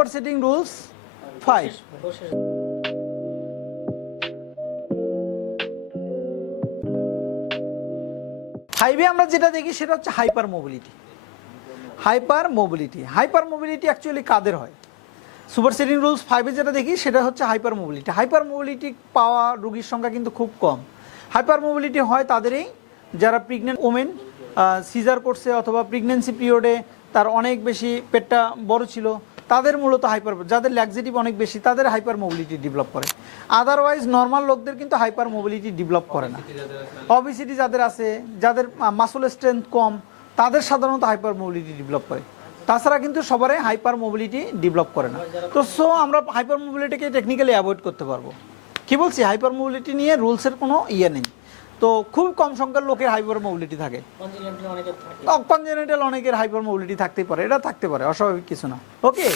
সুপারসিডিং rules 5। ফাইভে আমরা যেটা দেখি সেটা হচ্ছে hyper mobility. Hyper mobility actually কাদের হয়? সুপারসিডিং রুলস 5-এ যেটা দেখি সেটা হচ্ছে হাইপার মোবিলিটি পাওয়া রোগীর সংখ্যা কিন্তু খুব কম। হাইপার মোবিলিটি হয় তাদেরই যারা প্রেগনেন্ট ওমেন, সিজার করছে অথবা প্রেগনেন্সি পিরিয়ডে তার অনেক বেশি পেটটা বড় ছিল, তাদের মূলত যাদের ল্যাক্সেটিভ অনেক বেশি তাদের হাইপার মোবিলিটি ডেভেলপ করে। আদারওয়াইজ নর্মাল লোকদের কিন্তু হাইপার মোবিলিটি ডেভেলপ করে না। অবিসিটি যাদের আছে, যাদের মাসল স্ট্রেংথ কম, তাদের সাধারণত হাইপার মোবিলিটি ডেভেলপ করে। তাছাড়া কিন্তু সবারই হাইপার মোবিলিটি ডেভেলপ করে না। তো আমরা হাইপার মোবিলিটিকে টেকনিক্যালি অ্যাভয়েড করতে পারবো। কি বলছি, হাইপার মোবিলিটি নিয়ে রুলসের কোনো নেই। তো খুব কম সংখ্যার লোকের হাইপার মোবিলিটি থাকে। কনজেনিটাল অনেকের হাইপার মোবিলিটি থাকতেই পারে, এটা থাকতে পারে, অস্বাভাবিক কিছু না। ওকে।